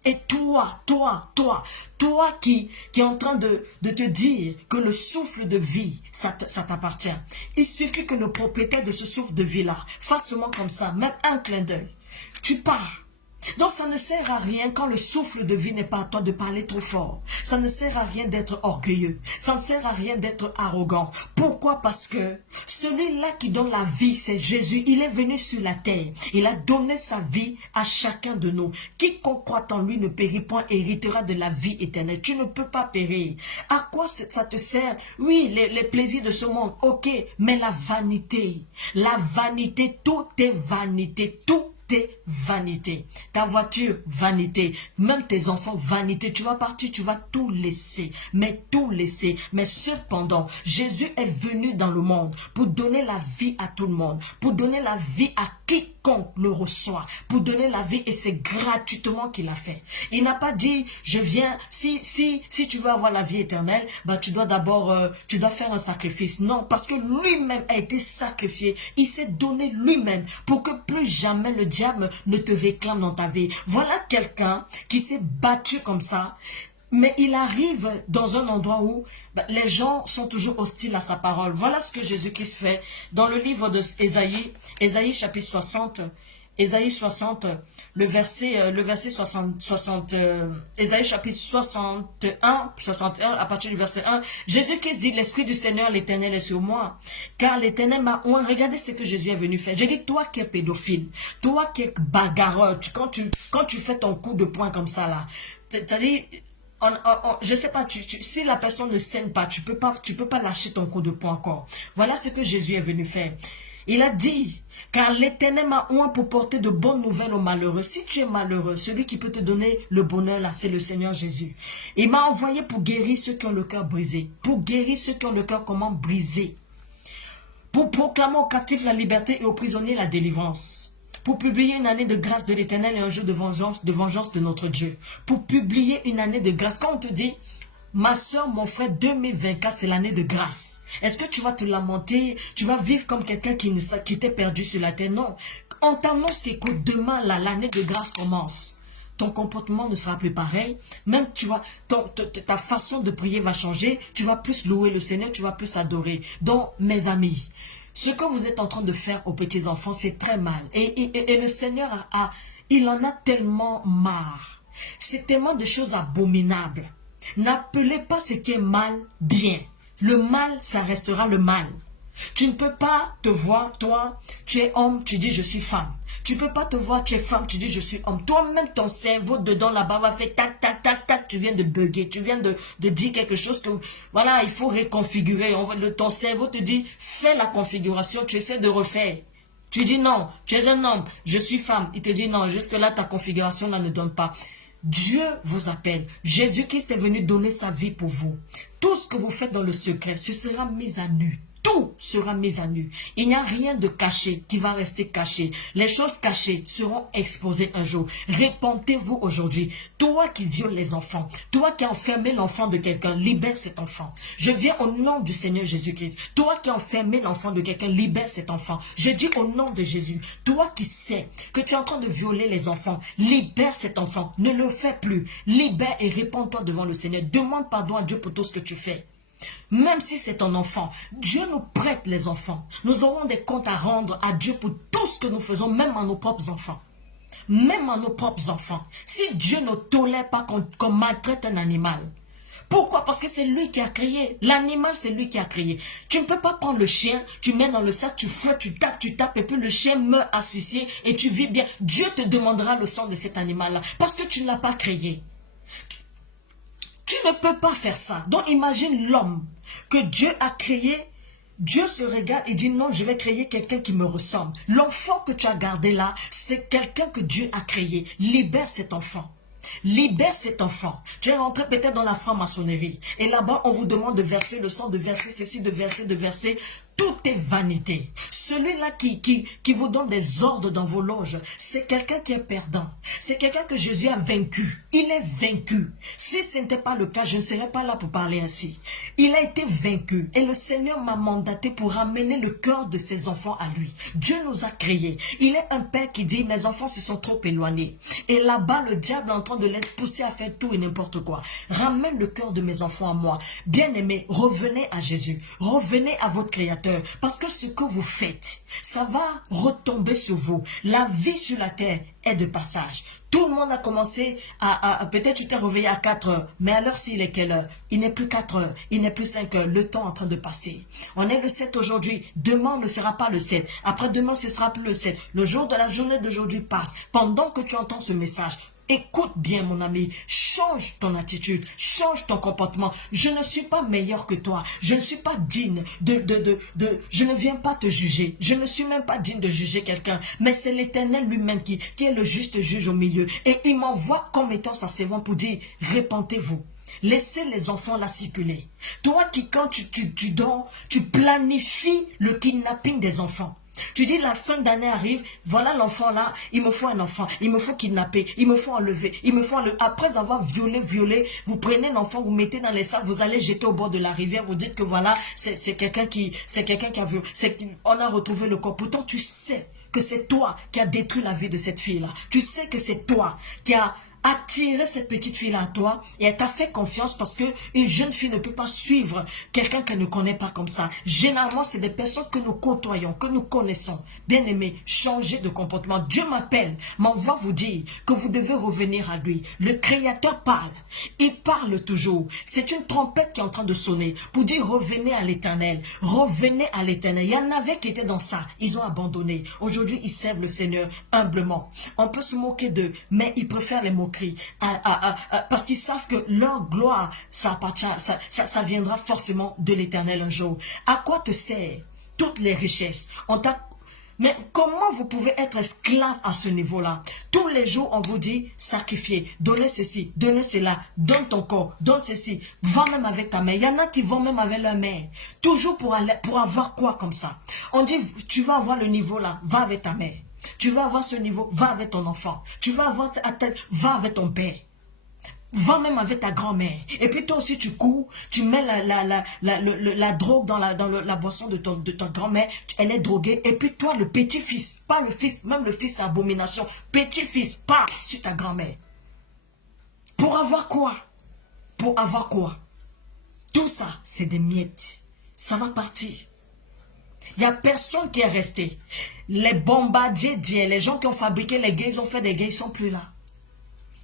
Et toi qui est en train de te dire que le souffle de vie, ça t'appartient. Il suffit que le propriétaire de ce souffle de vie-là fasse seulement comme ça, même un clin d'œil. Tu pars. Donc ça ne sert à rien quand le souffle de vie n'est pas à toi de parler trop fort. Ça ne sert à rien d'être orgueilleux. Ça ne sert à rien d'être arrogant. Pourquoi? Parce que celui-là qui donne la vie, c'est Jésus. Il est venu sur la terre. Il a donné sa vie à chacun de nous. Quiconque croit en lui ne périt point, héritera de la vie éternelle. Tu ne peux pas périr. À quoi ça te sert? Oui, les plaisirs de ce monde, ok, mais la vanité, tout est vanité, tout tes vanités, ta voiture, vanité, même tes enfants, vanité, tu vas partir, tu vas tout laisser, mais cependant, Jésus est venu dans le monde pour donner la vie à tout le monde, pour donner la vie à quiconque le reçoit, pour donner la vie, et c'est gratuitement qu'il a fait. Il n'a pas dit, je viens, si tu veux avoir la vie éternelle, bah tu dois d'abord, tu dois faire un sacrifice. Non, parce que lui-même a été sacrifié, il s'est donné lui-même pour que plus jamais le diable ne te réclame dans ta vie. Voilà quelqu'un qui s'est battu comme ça, mais il arrive dans un endroit où les gens sont toujours hostiles à sa parole. Voilà ce que Jésus-Christ fait dans le livre d'Ésaïe, Ésaïe chapitre 60, Ésaïe 60, le verset 60, Ésaïe chapitre 61, à partir du verset 1, Jésus-Christ dit, l'Esprit du Seigneur, l'Éternel est sur moi, car l'Éternel m'a oint. Regardez ce que Jésus est venu faire. J'ai dit, toi qui es pédophile, toi qui es bagarreur, quand tu fais ton coup de poing comme ça là, c'est-à-dire, je sais pas, si la personne ne saigne pas, tu peux pas lâcher ton coup de poing encore. Voilà ce que Jésus est venu faire. Il a dit, car l'Éternel m'a oint pour porter de bonnes nouvelles aux malheureux. Si tu es malheureux, celui qui peut te donner le bonheur là, c'est le Seigneur Jésus. Il m'a envoyé pour guérir ceux qui ont le cœur brisé. Pour guérir ceux qui ont le cœur comment brisé. Pour proclamer aux captifs la liberté et aux prisonniers la délivrance. Pour publier une année de grâce de l'Éternel et un jour de vengeance de notre Dieu. Pour publier une année de grâce. Quand on te dit, ma soeur, mon frère, 2024, c'est l'année de grâce. Est-ce que tu vas te lamenter? Tu vas vivre comme quelqu'un qui t'est perdu sur la terre? Non. On t'annonce qu'écoute, demain, l'année de grâce commence. Ton comportement ne sera plus pareil. Même, tu vois, ta façon de prier va changer. Tu vas plus louer le Seigneur, tu vas plus adorer. Donc, mes amis, ce que vous êtes en train de faire aux petits-enfants, c'est très mal. Et le Seigneur, il en a tellement marre. C'est tellement de choses abominables. N'appelez pas ce qui est mal bien. Le mal, ça restera le mal. Tu ne peux pas te voir, toi, tu es homme, tu dis je suis femme. Tu ne peux pas te voir, tu es femme, tu dis je suis homme. Toi-même, ton cerveau dedans là-bas va faire tac, tac, tac, tac. Tu viens de bugger, tu viens de dire quelque chose que, voilà, il faut réconfigurer. Ton cerveau te dit, fais la configuration, tu essaies de refaire. Tu dis non, tu es un homme, je suis femme. Il te dit non, jusque-là, ta configuration là ne donne pas. Dieu vous appelle. Jésus-Christ est venu donner sa vie pour vous. Tout ce que vous faites dans le secret, ce sera mis à nu. tout sera mis à nu. Il n'y a rien de caché qui va rester caché. Les choses cachées seront exposées un jour. Répentez-vous aujourd'hui. Toi qui violes les enfants, toi qui as enfermé l'enfant de quelqu'un, libère cet enfant. Je viens au nom du Seigneur Jésus-Christ. Toi qui as enfermé l'enfant de quelqu'un, libère cet enfant. Je dis au nom de Jésus, toi qui sais que tu es en train de violer les enfants, libère cet enfant. Ne le fais plus. Libère et répands-toi devant le Seigneur. Demande pardon à Dieu pour tout ce que tu fais. Même si c'est ton enfant, Dieu nous prête les enfants. Nous aurons des comptes à rendre à Dieu pour tout ce que nous faisons, même à nos propres enfants. Même à nos propres enfants. Si Dieu ne tolère pas qu'on maltraite un animal. Pourquoi? Parce que c'est lui qui a créé. L'animal, c'est lui qui a créé. Tu ne peux pas prendre le chien, tu mets dans le sac, tu fouettes, tu tapes, et puis le chien meurt asphyxié et tu vis bien. Dieu te demandera le sang de cet animal-là parce que tu ne l'as pas créé. Tu ne peux pas faire ça. Donc imagine l'homme que Dieu a créé. Dieu se regarde et dit non, je vais créer quelqu'un qui me ressemble. L'enfant que tu as gardé là, c'est quelqu'un que Dieu a créé. Libère cet enfant. Libère cet enfant. Tu es rentré peut-être dans la franc-maçonnerie. Et là-bas, on vous demande de verser le sang, de verser ceci, de verser. Tout est vanité. Celui-là qui vous donne des ordres dans vos loges, c'est quelqu'un qui est perdant. C'est quelqu'un que Jésus a vaincu. Il est vaincu. Si ce n'était pas le cas, je ne serais pas là pour parler ainsi. Il a été vaincu. Et le Seigneur m'a mandaté pour ramener le cœur de ses enfants à lui. Dieu nous a créés. Il est un père qui dit, mes enfants se sont trop éloignés. Et là-bas, le diable est en train de les pousser à faire tout et n'importe quoi. Ramène le cœur de mes enfants à moi. Bien-aimés, revenez à Jésus. Revenez à votre Créateur. Parce que ce que vous faites, ça va retomber sur vous. La vie sur la terre est de passage. Tout le monde a commencé peut-être tu t'es réveillé à 4 heures, mais à l'heure il est quelle heure? Il n'est plus 4 heures, il n'est plus 5 heures, le temps est en train de passer. On est le 7 aujourd'hui, demain ne sera pas le 7, après-demain ce sera plus le 7. Le jour de la journée d'aujourd'hui passe. Pendant que tu entends ce message, écoute bien mon ami, change ton attitude, change ton comportement. Je ne suis pas meilleur que toi, je ne suis pas digne je ne viens pas te juger, je ne suis même pas digne de juger quelqu'un, mais c'est l'Éternel lui-même qui est le juste juge au milieu. Et il m'envoie comme étant sa servante pour dire, répentez-vous. Laissez les enfants la circuler. Toi qui quand tu dors, tu planifies le kidnapping des enfants. Tu dis la fin d'année arrive, voilà l'enfant là, il me faut un enfant, il me faut kidnapper, il me faut enlever, il me faut enlever. Après avoir violé, vous prenez l'enfant, vous mettez dans les salles, vous allez jeter au bord de la rivière, vous dites que voilà, c'est quelqu'un qui a vu, on a retrouvé le corps. Pourtant tu sais que c'est toi qui as détruit la vie de cette fille-là. Tu sais que c'est toi qui as attirer cette petite fille à toi et elle t'a fait confiance parce que une jeune fille ne peut pas suivre quelqu'un qu'elle ne connaît pas comme ça. Généralement, c'est des personnes que nous côtoyons, que nous connaissons. Bien aimé, changez de comportement. Dieu m'appelle, m'envoie vous dire que vous devez revenir à lui. Le Créateur parle. Il parle toujours. C'est une trompette qui est en train de sonner pour dire revenez à l'Éternel. Revenez à l'Éternel. Il y en avait qui étaient dans ça. Ils ont abandonné. Aujourd'hui, ils servent le Seigneur humblement. On peut se moquer d'eux, mais ils préfèrent les moquer. Parce qu'ils savent que leur gloire, ça appartient, ça viendra forcément de l'Éternel un jour. À quoi te sert toutes les richesses? Mais comment vous pouvez être esclave à ce niveau-là? Tous les jours, on vous dit sacrifier, donner ceci, donner cela, donne ton corps, donne ceci, va même avec ta mère. Il y en a qui vont même avec leur mère. Toujours pour avoir quoi comme ça? On dit, tu vas avoir le niveau là, va avec ta mère. Tu vas avoir ce niveau, va avec ton enfant. Tu vas avoir ta tête, va avec ton père. Va même avec ta grand-mère. Et puis toi aussi tu cours, tu mets la drogue dans la boisson de ta grand-mère, elle est droguée. Et puis toi le petit-fils, pas le fils, même le fils c'est abomination. Petit-fils, pas sur ta grand-mère. Pour avoir quoi? Pour avoir quoi? Tout ça, c'est des miettes. Ça va partir. Il n'y a personne qui est resté. Les bombardiers d'hier, les gens qui ont fabriqué les gays, ils ont fait des gays, ils ne sont plus là.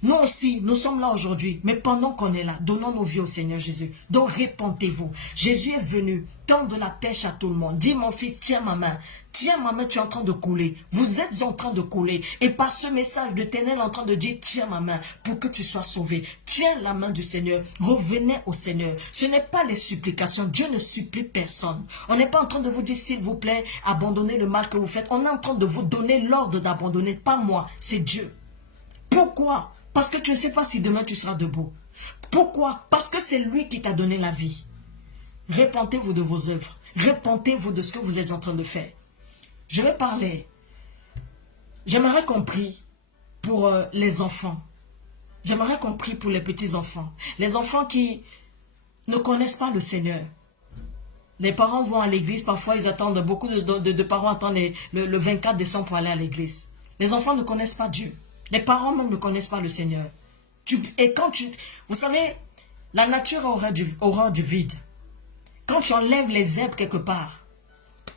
Nous aussi, nous sommes là aujourd'hui. Mais pendant qu'on est là, donnons nos vies au Seigneur Jésus. Donc répentez-vous. Jésus est venu tendre la pêche à tout le monde. Dis mon fils, tiens ma main. Tiens ma main, tu es en train de couler. Vous êtes en train de couler. Et par ce message de l'Éternel en train de dire, tiens ma main pour que tu sois sauvé. Tiens la main du Seigneur. Revenez au Seigneur. Ce n'est pas les supplications. Dieu ne supplie personne. On n'est pas en train de vous dire, s'il vous plaît, abandonnez le mal que vous faites. On est en train de vous donner l'ordre d'abandonner. Pas moi, c'est Dieu. Pourquoi? Parce que tu ne sais pas si demain tu seras debout. Pourquoi? Parce que c'est lui qui t'a donné la vie. Répentez-vous de vos œuvres. Repentez-vous de ce que vous êtes en train de faire. Je vais parler. J'aimerais qu'on prie pour les enfants. J'aimerais qu'on prie pour les petits-enfants. Les enfants qui ne connaissent pas le Seigneur. Les parents vont à l'église, parfois ils attendent, beaucoup de parents attendent le 24 décembre pour aller à l'église. Les enfants ne connaissent pas Dieu. Les parents même ne connaissent pas le Seigneur. Vous savez, la nature a horreur du vide. Quand tu enlèves les herbes quelque part,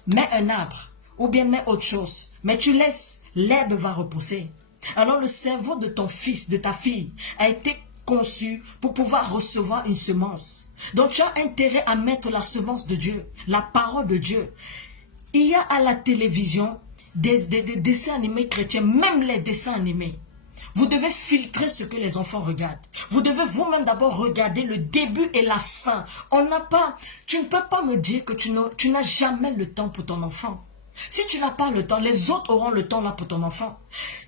mets un arbre, ou bien mets autre chose, mais tu laisses, l'herbe va repousser. Alors le cerveau de ton fils, de ta fille, a été conçu pour pouvoir recevoir une semence. Donc tu as intérêt à mettre la semence de Dieu, la parole de Dieu. Il y a à la télévision des dessins animés chrétiens, même les dessins animés. Vous devez filtrer ce que les enfants regardent. Vous devez vous-même d'abord regarder le début et la fin. Tu ne peux pas me dire que tu n'as jamais le temps pour ton enfant. Si tu n'as pas le temps, les autres auront le temps là pour ton enfant.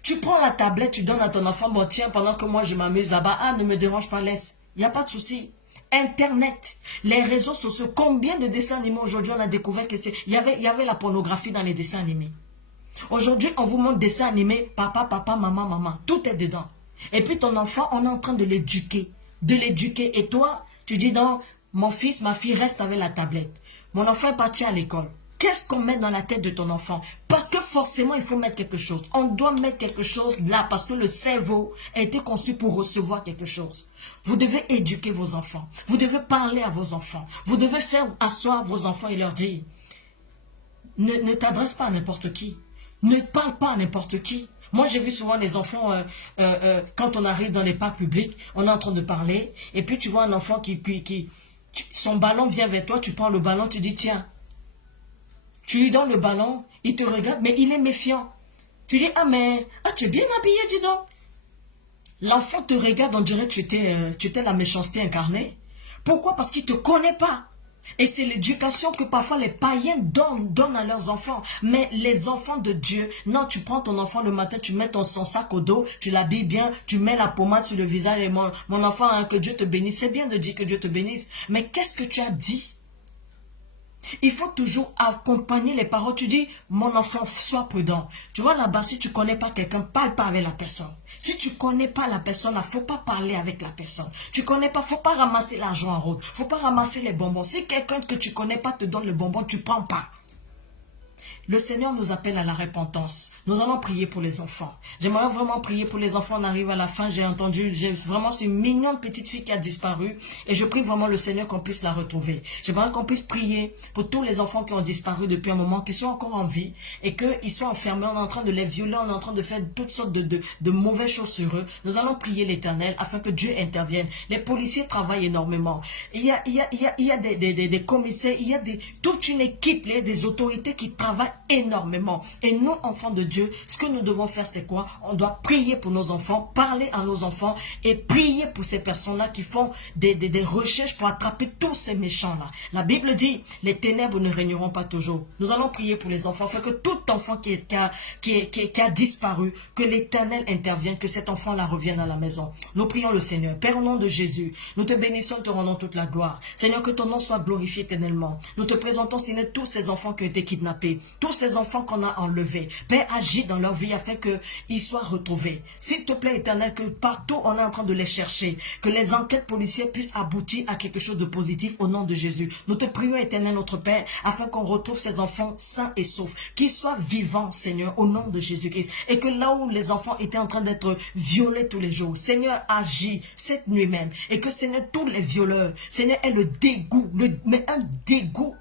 Tu prends la tablette, tu donnes à ton enfant, bon tiens, pendant que moi je m'amuse là-bas, ah ne me dérange pas, laisse. Il n'y a pas de souci. Internet, les réseaux sociaux, combien de dessins animés aujourd'hui on a découvert que il y avait la pornographie dans les dessins animés. Aujourd'hui, on vous montre des dessins animés, papa, papa, maman, maman, tout est dedans. Et puis ton enfant, on est en train de l'éduquer. Et toi, tu dis donc, mon fils, ma fille, reste avec la tablette. Mon enfant est parti à l'école. Qu'est-ce qu'on met dans la tête de ton enfant? Parce que forcément, il faut mettre quelque chose. On doit mettre quelque chose là parce que le cerveau a été conçu pour recevoir quelque chose. Vous devez éduquer vos enfants. Vous devez parler à vos enfants. Vous devez faire asseoir vos enfants et leur dire, ne t'adresse pas à n'importe qui. Ne parle pas à n'importe qui. Moi, j'ai vu souvent les enfants, quand on arrive dans les parcs publics, on est en train de parler, et puis tu vois un enfant son ballon vient vers toi, tu prends le ballon, tu dis, tiens, tu lui donnes le ballon, il te regarde, mais il est méfiant. Tu dis, tu es bien habillé, dis donc. L'enfant te regarde, on dirait que tu étais la méchanceté incarnée. Pourquoi? Parce qu'il ne te connaît pas. Et c'est l'éducation que parfois les païens donnent à leurs enfants. Mais les enfants de Dieu, non, tu prends ton enfant le matin, tu mets son sac au dos, tu l'habilles bien, tu mets la pommade sur le visage et mon enfant, hein, que Dieu te bénisse. C'est bien de dire que Dieu te bénisse. Mais qu'est-ce que tu as dit? Il faut toujours accompagner les paroles. Tu dis, mon enfant, sois prudent. Tu vois là-bas, si tu ne connais pas quelqu'un, parle pas avec la personne. Si tu ne connais pas la personne, il ne faut pas parler avec la personne. Tu ne connais pas, il ne faut pas ramasser l'argent en route. Il ne faut pas ramasser les bonbons. Si quelqu'un que tu ne connais pas te donne le bonbon, tu ne prends pas. Le Seigneur nous appelle à la repentance. Nous allons prier pour les enfants. J'aimerais vraiment prier pour les enfants. On arrive à la fin. J'ai vraiment c'est une mignonne petite fille qui a disparu. Et je prie vraiment le Seigneur qu'on puisse la retrouver. J'aimerais qu'on puisse prier pour tous les enfants qui ont disparu depuis un moment, qui sont encore en vie et qu'ils soient enfermés. On est en train de les violer. On est en train de faire toutes sortes de mauvaises choses sur eux. Nous allons prier l'Éternel afin que Dieu intervienne. Les policiers travaillent énormément. Il y a des commissaires. Il y a toute une équipe, il y a des autorités qui travaillent énormément. Et nous, enfants de Dieu, ce que nous devons faire, c'est quoi? On doit prier pour nos enfants, parler à nos enfants et prier pour ces personnes-là qui font des recherches pour attraper tous ces méchants-là. La Bible dit, les ténèbres ne régneront pas toujours. Nous allons prier pour les enfants, afin que tout enfant qui a disparu, que l'Éternel intervienne, que cet enfant-là revienne à la maison. Nous prions le Seigneur. Père, au nom de Jésus, nous te bénissons, te rendons toute la gloire. Seigneur, que ton nom soit glorifié éternellement. Nous te présentons, Seigneur, tous ces enfants qui ont été kidnappés, tous ces enfants qu'on a enlevés. Père, agis dans leur vie afin qu'ils soient retrouvés. S'il te plaît, Éternel, que partout on est en train de les chercher, que les enquêtes policières puissent aboutir à quelque chose de positif au nom de Jésus. Nous te prions, Éternel, notre Père, afin qu'on retrouve ces enfants sains et saufs, qu'ils soient vivants, Seigneur, au nom de Jésus-Christ. Et que là où les enfants étaient en train d'être violés tous les jours, Seigneur, agis cette nuit même. Et que, Seigneur, tous les violeurs, Seigneur, aient le dégoût, mais un dégoût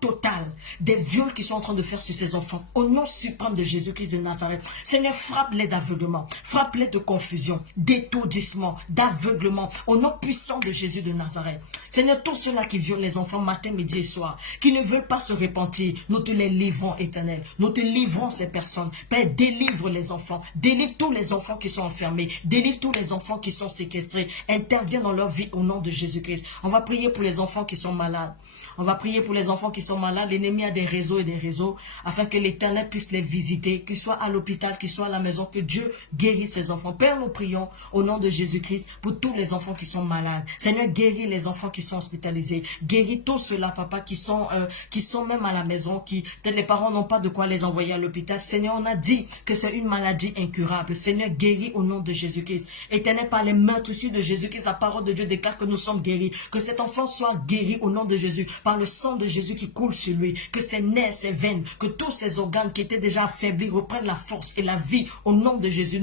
total des viols qui sont en train de faire sur ces enfants. Au nom suprême de Jésus-Christ de Nazareth. Seigneur, frappe-les d'aveuglement, frappe-les de confusion, d'étourdissement, d'aveuglement. Au nom puissant de Jésus de Nazareth. Seigneur, tous ceux-là qui violent les enfants matin, midi et soir, qui ne veulent pas se repentir, nous te les livrons, Éternel. Nous te livrons ces personnes. Père, délivre les enfants. Délivre tous les enfants qui sont enfermés. Délivre tous les enfants qui sont séquestrés. Interviens dans leur vie au nom de Jésus-Christ. On va prier pour les enfants qui sont malades. On va prier pour les enfants qui sont malades. L'ennemi a des réseaux et des les réseaux, afin que l'Éternel puisse les visiter, qu'ils soient à l'hôpital, qu'ils soient à la maison, que Dieu guérisse ses enfants. Père, nous prions au nom de Jésus-Christ pour tous les enfants qui sont malades. Seigneur, guéris les enfants qui sont hospitalisés. Guéris tous ceux-là, papa, qui sont même à la maison, qui peut-être les parents n'ont pas de quoi les envoyer à l'hôpital. Seigneur, on a dit que c'est une maladie incurable. Seigneur, guéris au nom de Jésus-Christ. Éternel, par les meurtrissures de Jésus-Christ, la parole de Dieu déclare que nous sommes guéris. Que cet enfant soit guéri au nom de Jésus, par le sang de Jésus qui coule sur lui. Que ses nerfs, ses veines, que tous ses organes qui étaient déjà affaiblis reprennent la force et la vie au nom de Jésus.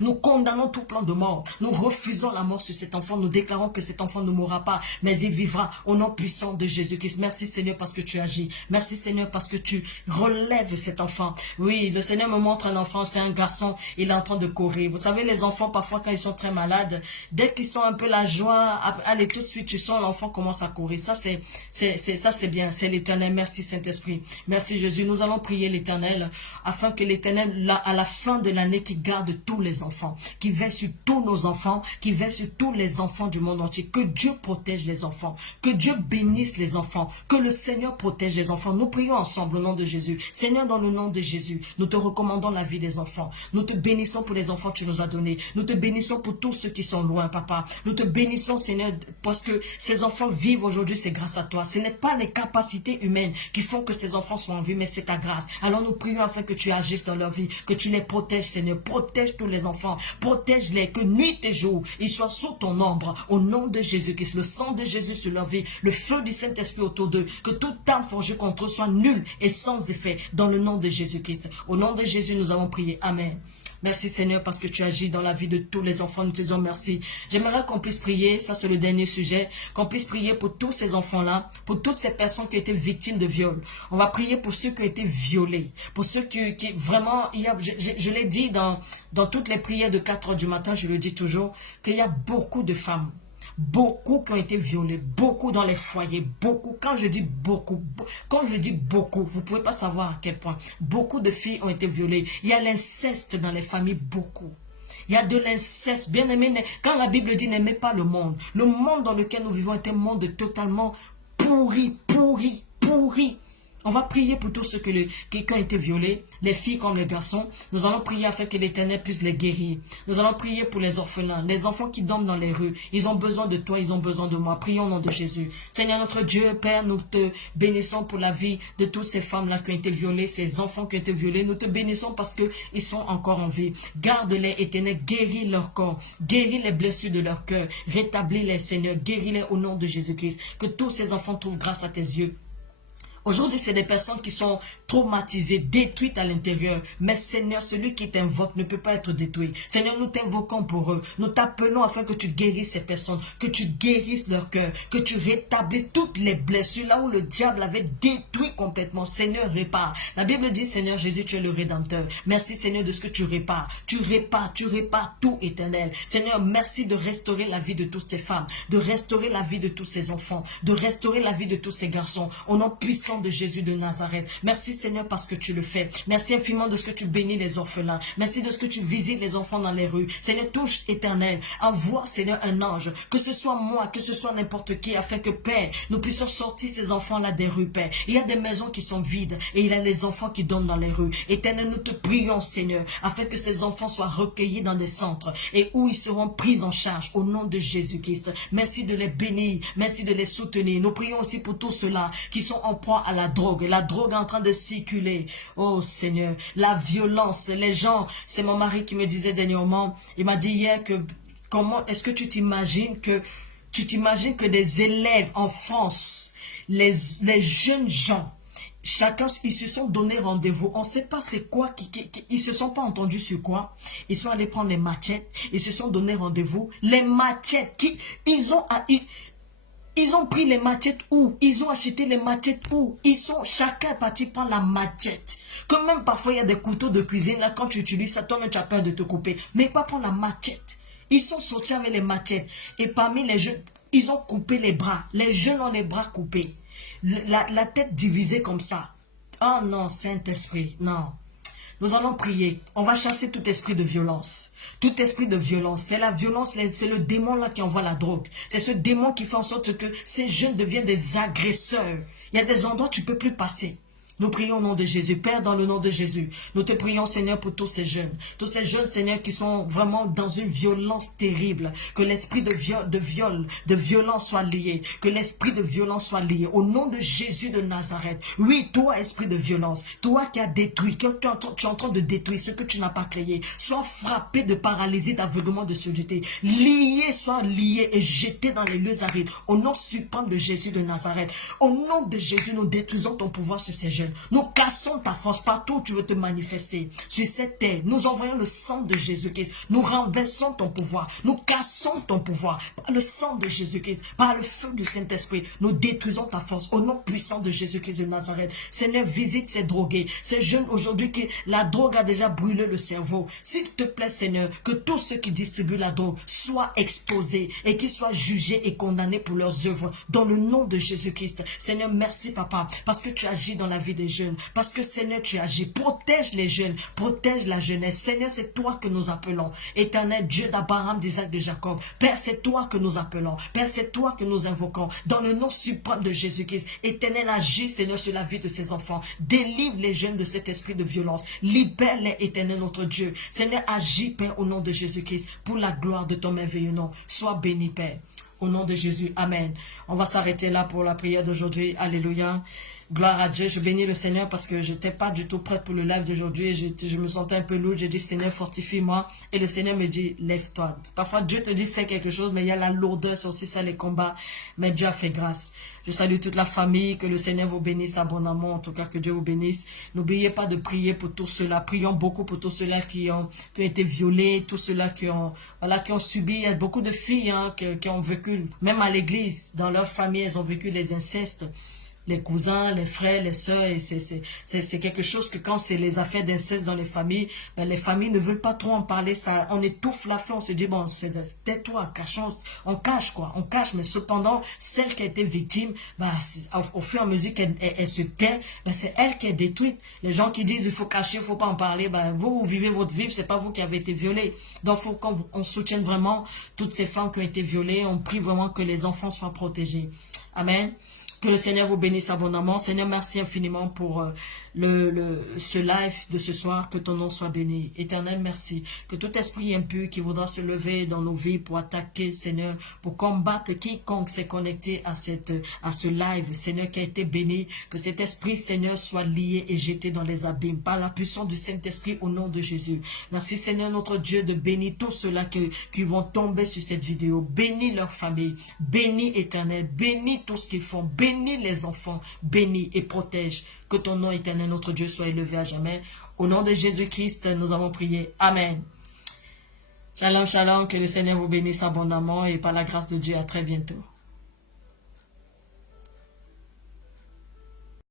Nous condamnons tout plan de mort. Nous refusons la mort sur cet enfant. Nous déclarons que cet enfant ne mourra pas, mais il vivra au nom puissant de Jésus-Christ. Merci Seigneur parce que tu agis. Merci Seigneur parce que tu relèves cet enfant. Oui, le Seigneur me montre un enfant, c'est un garçon, il est en train de courir. Vous savez, les enfants, parfois quand ils sont très malades, dès qu'ils sont un peu la joie, allez tout de suite, tu sens l'enfant commence à courir. Ça c'est bien, c'est l'Éternel. Merci Saint-Esprit. Merci Jésus. Nous allons prier l'Éternel afin que l'Éternel, à la fin de l'année, qui garde tous les enfants, qui veille sur tous nos enfants, qui veille sur tous les enfants du monde entier. Que Dieu protège les enfants, que Dieu bénisse les enfants, que le Seigneur protège les enfants. Nous prions ensemble au nom de Jésus. Seigneur, dans le nom de Jésus, nous te recommandons la vie des enfants. Nous te bénissons pour les enfants que tu nous as donnés. Nous te bénissons pour tous ceux qui sont loin, papa. Nous te bénissons, Seigneur, parce que ces enfants vivent aujourd'hui, c'est grâce à toi. Ce n'est pas les capacités humaines qui font que ces enfants sont en vie, mais c'est ta grâce. Alors nous prions afin que tu agisses dans leur vie, que tu les protèges, Seigneur. Protège tous les enfants. Protège-les, que nuit et jour, ils soient sous ton ombre. Au nom de Jésus-Christ, le sang de Jésus sur leur vie, le feu du Saint-Esprit autour d'eux, que toute arme forgée contre eux soit nulle et sans effet, dans le nom de Jésus-Christ. Au nom de Jésus, nous avons prié. Amen. Merci Seigneur parce que tu agis dans la vie de tous les enfants. Nous te disons merci. J'aimerais qu'on puisse prier, ça c'est le dernier sujet, qu'on puisse prier pour tous ces enfants-là, pour toutes ces personnes qui ont été victimes de viol. On va prier pour ceux qui ont été violés, pour ceux qui vraiment, je l'ai dit dans toutes les prières de 4 heures du matin, je le dis toujours, qu'il y a beaucoup de femmes. Beaucoup qui ont été violés, beaucoup dans les foyers, beaucoup, quand je dis beaucoup, vous ne pouvez pas savoir à quel point, beaucoup de filles ont été violées. Il y a l'inceste dans les familles, beaucoup. Il y a de l'inceste, bien aimé, quand la Bible dit n'aimez pas le monde dans lequel nous vivons est un monde totalement pourri. On va prier pour tous ceux qui ont été violés, les filles comme les garçons. Nous allons prier afin que l'Éternel puisse les guérir. Nous allons prier pour les orphelins, les enfants qui dorment dans les rues. Ils ont besoin de toi, ils ont besoin de moi. Prions au nom de Jésus. Seigneur notre Dieu, Père, nous te bénissons pour la vie de toutes ces femmes-là qui ont été violées, ces enfants qui ont été violés. Nous te bénissons parce qu'ils sont encore en vie. Garde-les, Éternel, guéris leur corps, guéris les blessures de leur cœur, rétablis-les, Seigneur, guéris-les au nom de Jésus-Christ. Que tous ces enfants trouvent grâce à tes yeux. Aujourd'hui, c'est des personnes qui sont traumatisées, détruites à l'intérieur. Mais Seigneur, celui qui t'invoque ne peut pas être détruit. Seigneur, nous t'invoquons pour eux. Nous t'appelons afin que tu guérisses ces personnes, que tu guérisses leur cœur, que tu rétablisses toutes les blessures là où le diable avait détruit complètement. Seigneur, répare. La Bible dit, Seigneur Jésus, tu es le Rédempteur. Merci Seigneur de ce que tu répares. Tu répares tout, Éternel. Seigneur, merci de restaurer la vie de toutes ces femmes, de restaurer la vie de tous ces enfants, de restaurer la vie de tous ces garçons. Au nom puissant de Jésus de Nazareth. Merci Seigneur parce que tu le fais. Merci infiniment de ce que tu bénis les orphelins. Merci de ce que tu visites les enfants dans les rues. Seigneur, touche Éternel. Envoie Seigneur un ange. Que ce soit moi, que ce soit n'importe qui, afin que Père, nous puissions sortir ces enfants-là des rues, Père. Il y a des maisons qui sont vides et il y a des enfants qui dorment dans les rues. Éternel, nous te prions Seigneur, afin que ces enfants soient recueillis dans des centres et où ils seront pris en charge au nom de Jésus-Christ. Merci de les bénir. Merci de les soutenir. Nous prions aussi pour tous ceux-là qui sont en proie à la drogue est en train de circuler. Oh Seigneur, la violence, les gens, c'est mon mari qui me disait dernièrement, il m'a dit hier que comment est-ce que tu t'imagines que des élèves en France, les jeunes gens, chacun, ils se sont donné rendez-vous. On ne sait pas c'est quoi, ils se sont pas entendus sur quoi. Ils sont allés prendre les machettes, ils se sont donné rendez-vous. Les machettes, ils ont pris les machettes où? Ils ont acheté les machettes où? Chacun est parti prendre la machette. Comme même parfois il y a des couteaux de cuisine, là quand tu utilises ça, toi-même tu as peur de te couper. Mais pas prendre la machette. Ils sont sortis avec les machettes. Et parmi les jeunes, ils ont coupé les bras. Les jeunes ont les bras coupés. La tête divisée comme ça. Oh non, Saint-Esprit, non. Nous allons prier. On va chasser tout esprit de violence. Tout esprit de violence. C'est la violence, c'est le démon là qui envoie la drogue. C'est ce démon qui fait en sorte que ces jeunes deviennent des agresseurs. Il y a des endroits où tu ne peux plus passer. Nous prions au nom de Jésus. Père, dans le nom de Jésus, nous te prions, Seigneur, pour tous ces jeunes, Seigneur, qui sont vraiment dans une violence terrible. Que l'esprit de violence soit lié. Que l'esprit de violence soit lié. Au nom de Jésus de Nazareth. Oui, toi, esprit de violence, toi qui as détruit, tu es en train de détruire ce que tu n'as pas créé. Sois frappé de paralysie, d'aveuglement, de surdité. Sois lié et jeté dans les lieux arides. Au nom suprême de Jésus de Nazareth. Au nom de Jésus, nous détruisons ton pouvoir sur ces jeunes. Nous cassons ta force partout où tu veux te manifester. Sur cette terre, nous envoyons le sang de Jésus-Christ. Nous renversons ton pouvoir. Nous cassons ton pouvoir. Par le sang de Jésus-Christ, par le feu du Saint-Esprit, nous détruisons ta force. Au nom puissant de Jésus-Christ de Nazareth. Seigneur, visite ces drogués. Ces jeunes aujourd'hui que la drogue a déjà brûlé le cerveau. S'il te plaît, Seigneur, que tous ceux qui distribuent la drogue soient exposés et qu'ils soient jugés et condamnés pour leurs œuvres. Dans le nom de Jésus-Christ. Seigneur, merci, Papa, parce que tu agis dans la vie des jeunes. Parce que, Seigneur, tu agis. Protège les jeunes. Protège la jeunesse. Seigneur, c'est toi que nous appelons. Éternel Dieu d'Abraham, d'Isaac, de Jacob. Père, c'est toi que nous appelons. Père, c'est toi que nous invoquons. Dans le nom suprême de Jésus-Christ. Éternel, agis, Seigneur, sur la vie de ces enfants. Délivre les jeunes de cet esprit de violence. Libère-les, Éternel, notre Dieu. Seigneur, agis, Père, au nom de Jésus-Christ. Pour la gloire de ton merveilleux nom. Sois béni, Père. Au nom de Jésus, Amen. On va s'arrêter là pour la prière d'aujourd'hui. Alléluia. Gloire à Dieu. Je bénis le Seigneur parce que je n'étais pas du tout prête pour le live d'aujourd'hui. Je me sentais un peu lourd. J'ai dit, Seigneur, fortifie-moi. Et le Seigneur me dit, lève-toi. Parfois, Dieu te dit, fais quelque chose, mais il y a la lourdeur, c'est aussi ça les combats. Mais Dieu a fait grâce. Je salue toute la famille. Que le Seigneur vous bénisse abondamment. En tout cas, que Dieu vous bénisse. N'oubliez pas de prier pour tous ceux-là. Prions beaucoup pour tous ceux-là qui ont été violés, tous ceux-là qui ont subi. Il y a beaucoup de filles qui ont vécu, même à l'église, dans leur famille, elles ont vécu les incestes. Les cousins, les frères, les sœurs, et c'est quelque chose que quand c'est les affaires d'inceste dans les familles, ben les familles ne veulent pas trop en parler, ça, on étouffe la fin, on se dit, bon, tais-toi, cachons, on cache quoi, on cache, mais cependant, celle qui a été victime, ben, au fur et à mesure qu'elle se tait, ben, c'est elle qui est détruite. Les gens qui disent, il faut cacher, il faut pas en parler, ben, vous vivez votre vie, c'est pas vous qui avez été violé. Donc, faut qu'on soutienne vraiment toutes ces femmes qui ont été violées, on prie vraiment que les enfants soient protégés. Amen. Que le Seigneur vous bénisse abondamment. Seigneur, merci infiniment pour ce live de ce soir. Que ton nom soit béni. Éternel, merci. Que tout esprit impur qui voudra se lever dans nos vies pour attaquer, Seigneur, pour combattre quiconque s'est connecté à ce live, Seigneur, qui a été béni. Que cet esprit, Seigneur, soit lié et jeté dans les abîmes par la puissance du Saint-Esprit au nom de Jésus. Merci, Seigneur, notre Dieu, de bénir tous ceux-là qui vont tomber sur cette vidéo. Bénis leur famille. Bénis, Éternel. Bénis tout ce qu'ils font. Bénis les enfants. Bénis et protège. Que ton nom, Éternel, notre Dieu, soit élevé à jamais. Au nom de Jésus-Christ, nous avons prié. Amen. Shalom, shalom. Que le Seigneur vous bénisse abondamment et par la grâce de Dieu, à très bientôt.